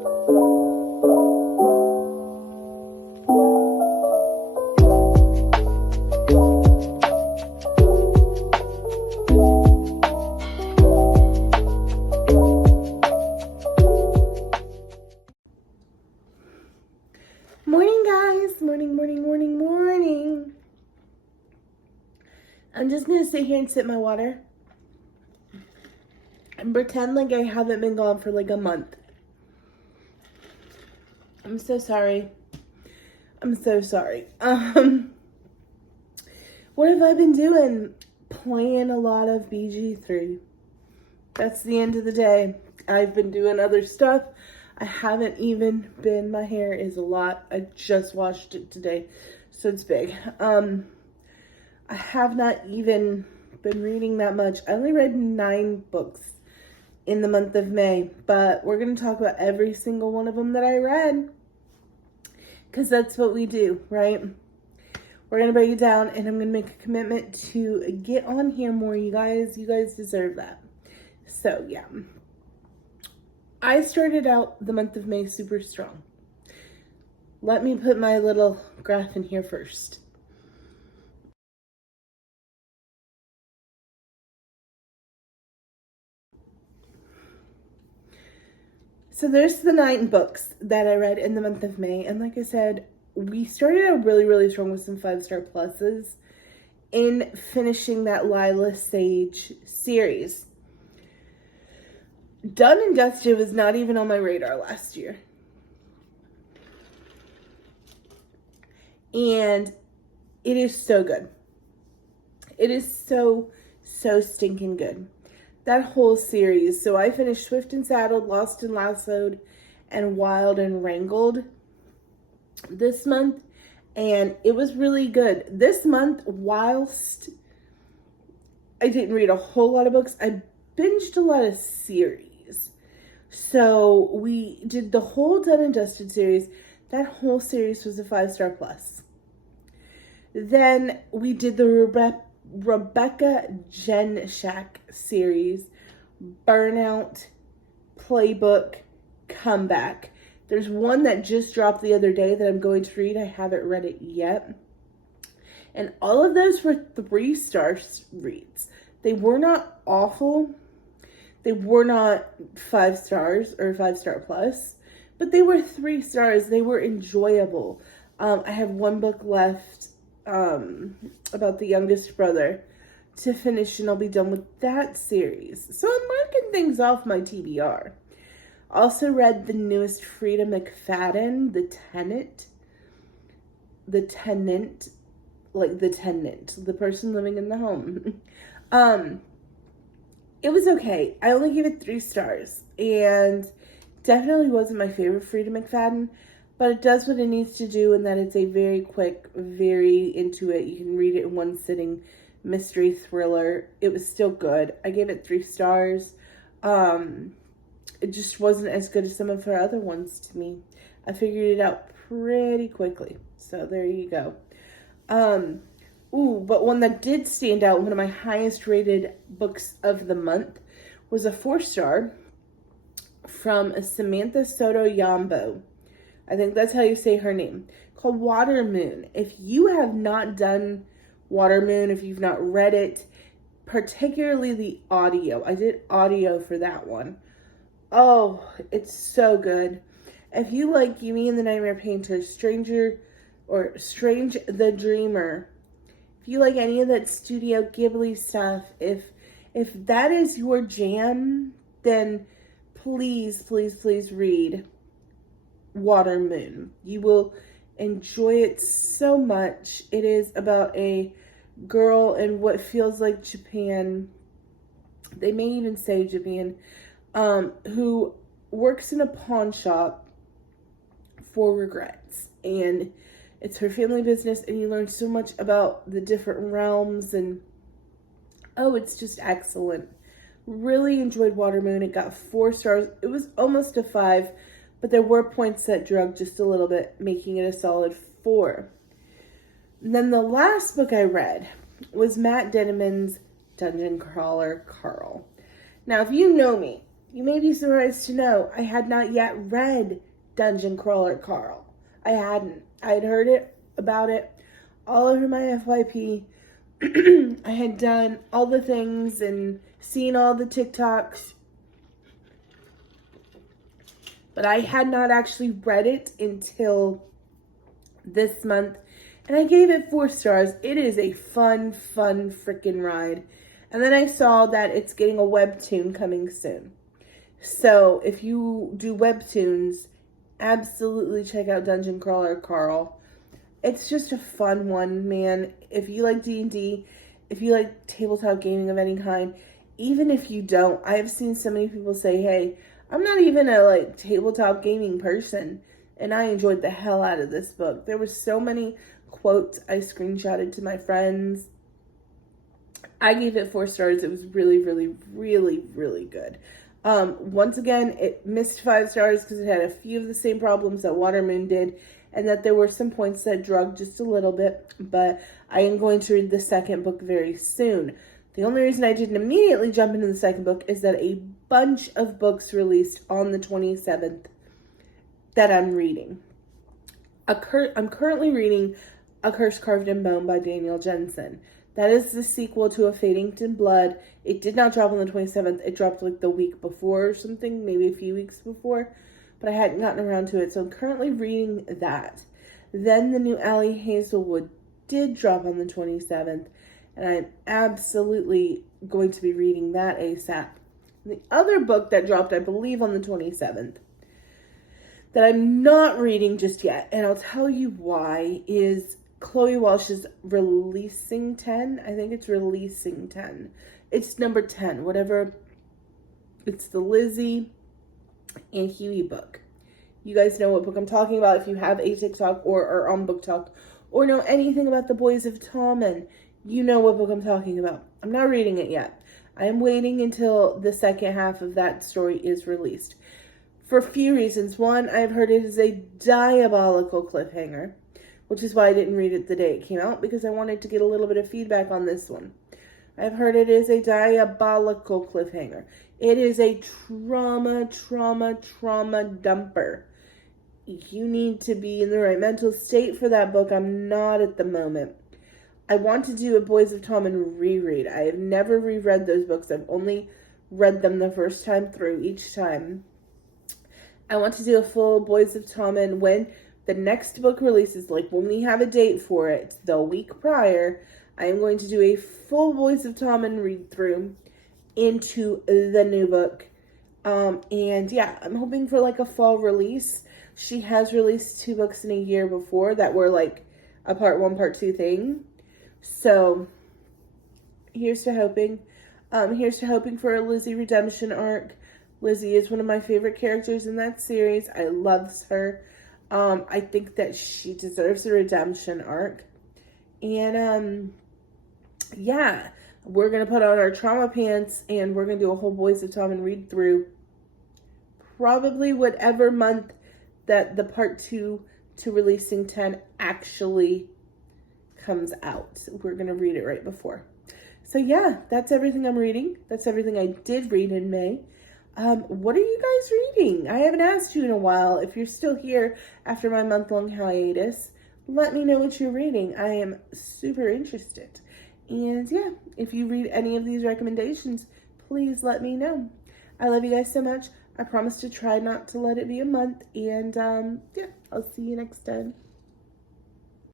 Morning, guys. Morning, morning, morning, morning. I'm just going to sit here and sip my water and pretend like I haven't been gone for like a month. I'm so sorry. I'm so sorry. What have I been doing? Playing a lot of BG3. That's the end of the day. I've been doing other stuff. I haven't even been, my hair is a lot. I just washed it today, so it's big. I have not even been reading that much. I only read 9 books in the month of May, but we're going to talk about every single one of them that I read, because that's what we do, right? We're going to break it down, and I'm going to make a commitment to get on here more, you guys. You guys deserve that. So, yeah. I started out the month of May super strong. Let me put my little graph in here first. So there's the 9 books that I read in the month of May. And like I said, we started out really, really strong with some 5-star pluses in finishing that Lila Sage series. Done and Dusted was not even on my radar last year. And it is so good. It is so stinking good. That whole series. So I finished Swift and Saddled, Lost and Lassoed, and Wild and Wrangled this month. And it was really good. This month, whilst I didn't read a whole lot of books, I binged a lot of series. So we did the whole Done and Dusted series. That whole series was a 5-star plus. Then we did the Rebecca Genshak series, Burnout, Playbook, Comeback. There's one that just dropped the other day that I'm going to read. I haven't read it yet. And all of those were 3-star reads. They were not awful. They were not 5 stars or 5-star plus, but they were 3 stars. They were enjoyable. I have one book left about the youngest brother to finish, and I'll be done with that series. So I'm marking things off my TBR. Also read the newest Frida McFadden, The Tenant, the person living in the home. It was okay. I only gave it 3 stars, and definitely wasn't my favorite Frida McFadden, but it does what it needs to do, in that it's a very quick, very into it. You can read it in one sitting mystery thriller. It was still good. I gave it 3 stars. It just wasn't as good as some of her other ones to me. I figured it out pretty quickly. So there you go. But one that did stand out, one of my highest rated books of the month, was a 4-star from Samantha Soto Yambo. I think that's how you say her name. Called Water Moon. If you have not done Water Moon, if you've not read it, particularly the audio. I did audio for that one. Oh, it's so good. If you like Yumi and the Nightmare Painter, Strange the Dreamer, if you like any of that Studio Ghibli stuff, if that is your jam, then please, please, please read Water Moon. You will enjoy it so much. It is about a girl in what feels like Japan. They may even say Japan, who works in a pawn shop for regrets. And it's her family business, and you learn so much about the different realms, and it's just excellent. Really enjoyed Water Moon. It got 4 stars. It was almost a 5, but there were points that drug just a little bit, making it a solid 4. And then the last book I read was Matt Denneman's Dungeon Crawler Carl. Now, if you know me, you may be surprised to know I had not yet read Dungeon Crawler Carl. I hadn't. I had heard about it all over my FYP. I had done all the things and seen all the TikToks, but I had not actually read it until this month, and I gave it 4 stars. It is a fun freaking ride. And then I saw that it's getting a webtoon coming soon. So if you do webtoons, absolutely check out Dungeon Crawler Carl. It's just a fun one, man. If you like D&D, if you like tabletop gaming of any kind, even if you don't, I have seen so many people say, hey, I'm not even a tabletop gaming person, and I enjoyed the hell out of this book. There were so many quotes I screenshotted to my friends. I gave it 4 stars. It was really good. Once again, it missed 5 stars because it had a few of the same problems that Watermoon did, and that there were some points that drugged just a little bit, but I am going to read the second book very soon. The only reason I didn't immediately jump into the second book is that a bunch of books released on the 27th that I'm reading. I'm currently reading A Curse Carved in Bone by Daniel Jensen. That is the sequel to A Fate Inked in Blood. It did not drop on the 27th. It dropped the week before or something, maybe a few weeks before, but I hadn't gotten around to it, so I'm currently reading that. Then the new Ali Hazelwood did drop on the 27th, and I'm absolutely going to be reading that ASAP. The other book that dropped, I believe, on the 27th, that I'm not reading just yet, and I'll tell you why, is Chloe Walsh's Releasing 10. I think it's Releasing 10. It's number 10, whatever. It's the Lizzie and Huey book. You guys know what book I'm talking about if you have a TikTok or are on Book Talk or know anything about the Boys of Tommen. You know what book I'm talking about. I'm not reading it yet. I am waiting until the second half of that story is released. For a few reasons. One, I've heard it is a diabolical cliffhanger, which is why I didn't read it the day it came out, because I wanted to get a little bit of feedback on this one. I've heard it is a diabolical cliffhanger. It is a trauma dumper. You need to be in the right mental state for that book. I'm not at the moment. I want to do a Boys of Tommen reread. I have never reread those books. I've only read them the first time through each time. I want to do a full Boys of Tommen when the next book releases, when we have a date for it, the week prior. I am going to do a full Boys of Tommen read through into the new book. And yeah, I'm hoping for a fall release. She has released 2 books in a year before that were a part 1, part 2 thing. So here's to hoping. Here's to hoping for a Lizzie redemption arc. Lizzie is one of my favorite characters in that series. I love her. I think that she deserves a redemption arc. And yeah, we're going to put on our trauma pants and we're going to do a whole Boys of Tommen read through. Probably whatever month that the part 2 to Releasing 10 actually comes out. We're going to read it right before. So yeah, that's everything I'm reading. That's everything I did read in May. What are you guys reading? I haven't asked you in a while. If you're still here after my month-long hiatus, let me know what you're reading. I am super interested. And yeah, if you read any of these recommendations, please let me know. I love you guys so much. I promise to try not to let it be a month. And yeah, I'll see you next time.